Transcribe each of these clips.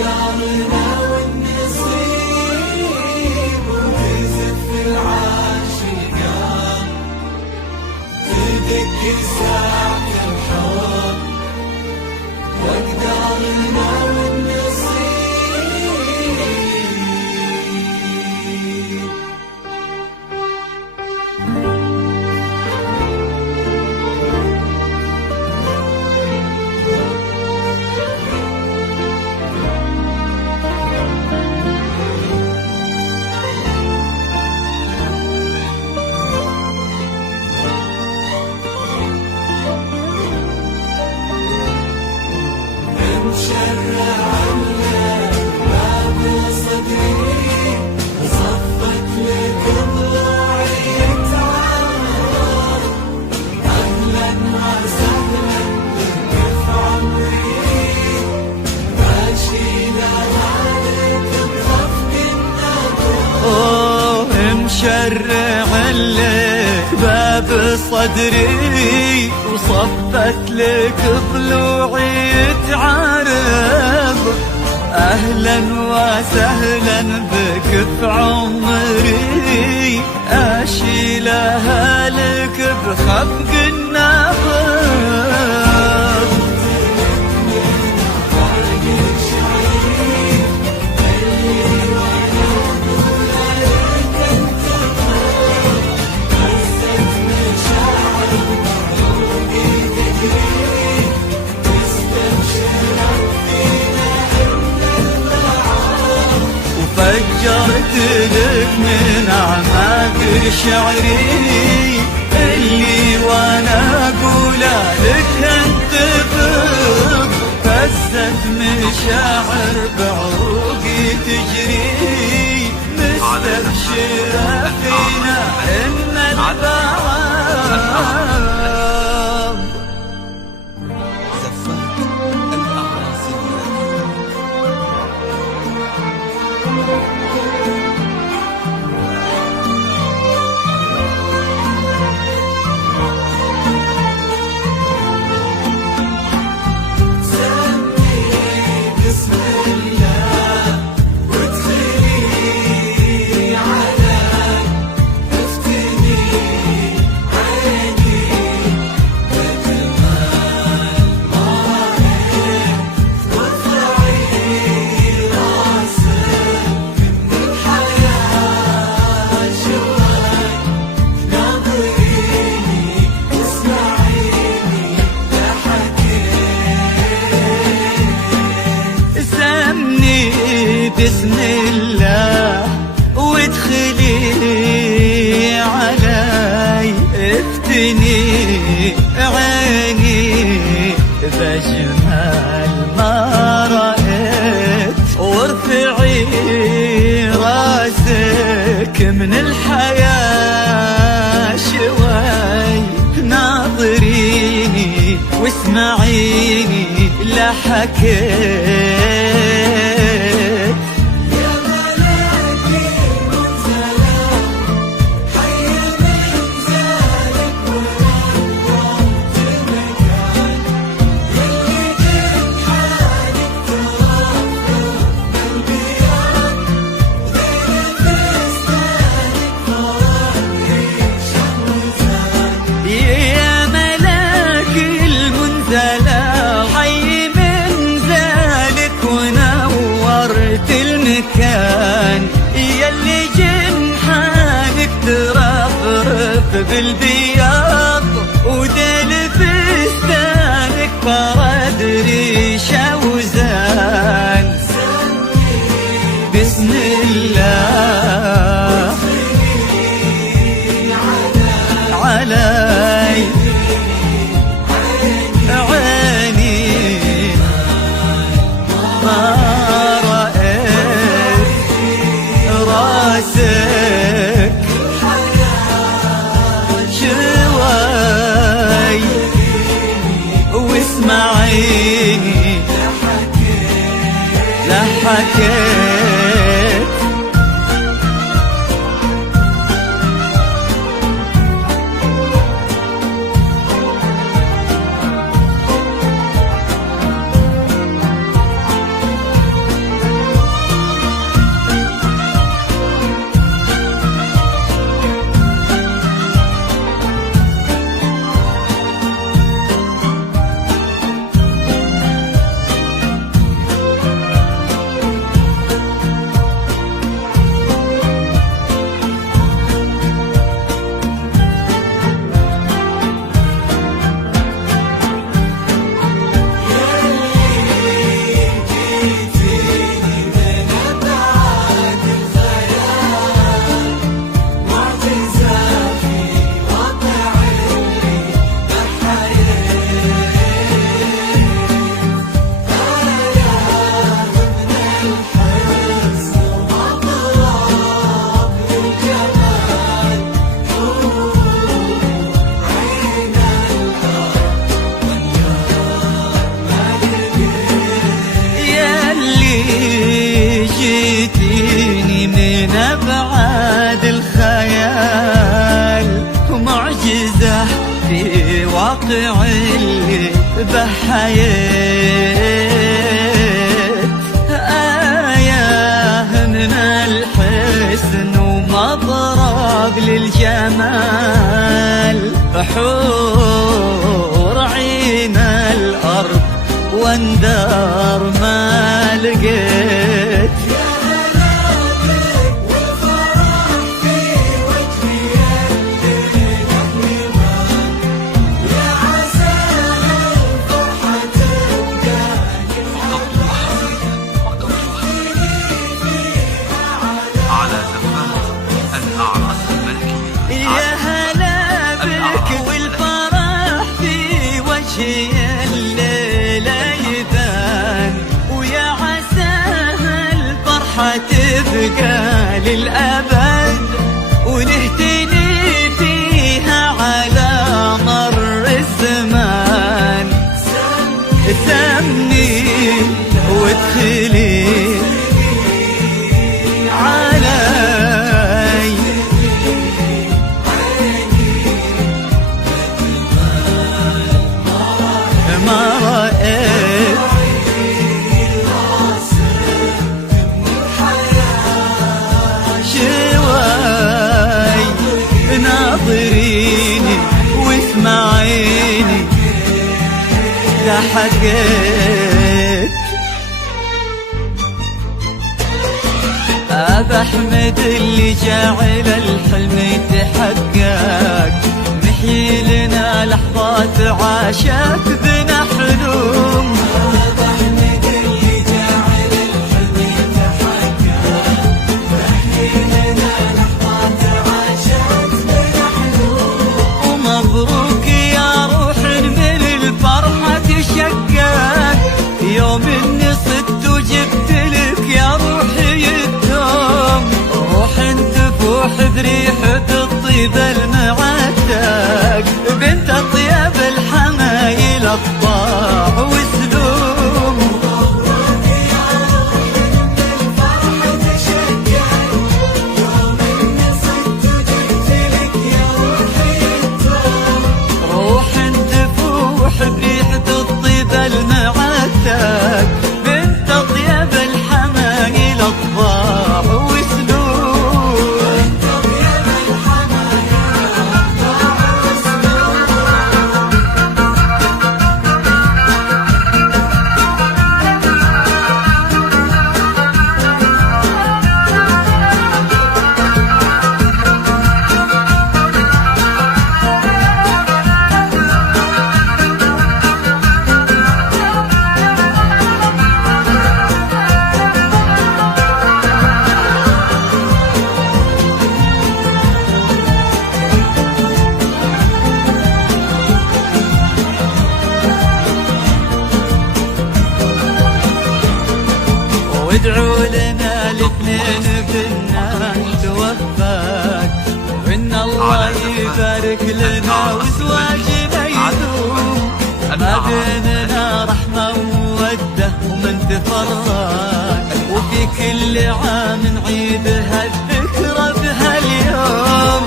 وقدرنا والنصيب وتزف العاشقان، تدق ساعة الحب وقدرنا والنصيب. مشرع على باب صدري صفت لك ضلوعي تعال، أهلا وسهلا بك في عمري، ماشي لهالك بخفق النظر. مشرع لك باب صدري وصفت لك ضلوعي تعارض، أهلا وسهلا بك في عمري، أشيل أهلك بخفق النظر. فجرت لك من أعماق شعري اللي وانا اقوله لك انتفض، فزت مشاعر بعروقي تجري، مستبشرة فينا ان البعض. بسم الله وادخلي علي، افتني عيني بجمال ما رأيت، وارفعي راسك من الحياة شوي، ناظريني واسمعيني لا حكيت. المكان يلي جنحانك ترفرف بالبياض، وديل فستانك فرد ريشة وزان. بسم الله علي عيني ما راسك شوي واسمعيني لا حكيت. حييت آية من الحسن ومضرب للجمال، حور عين الأرض واندار ما لقيت. يا هلا بك والفرح في وجهي الليلة يبان، ويا عسى الفرحة تبقى للأبد، ونهتني فيها على مر الزمان. سمي وادخلي علي ما رأيت شوي، ناظريني واسمعيني ضحكت. أحمد اللي جعل الحلم يتحقق، محيي لنا لحظات عاشت بنا حلوم. أحمد اللي جعل الحلم يتحقق، محيي لنا لحظات عاشت بنا حلوم. ومبروك يا روح من الفرحة تشقق، يوم اني صدت وجبت لك يا روحي الدوم. روح تفوح بريحة الطيب المعتق، بنت اطيب الحمايل اطباع وسلوم. مبروك يا روح من الفرحة تشقق، يوم اني صدت وجبت لك يا روحي الدوم. روح تفوح بريحة الطيب المعتق، بنت اطيب الحمايل اطباع وسلوم. طيب الحمايل أطباع وسلوم. وادعوا لنا الاثنين بنا نتوفق، وان الله يبارك لنا وزواجنا يدوم. ما بيننا رحمة ومودة ومن تفرق، وفي كل عام نعيد هالذكرى بهاليوم.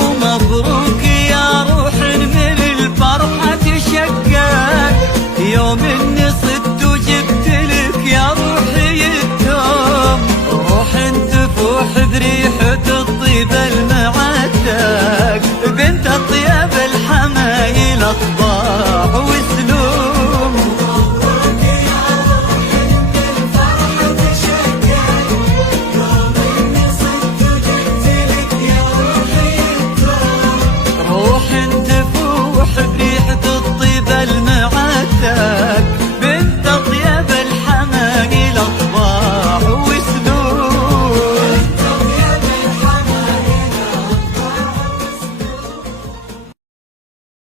ومبروك يا روح من الفرحة تشقق، يوم اني صدت وجبت لك يا روحي الدوم. روح تفوح بريحة الطيب المعتق، بنت اطيب الحمايل اطباع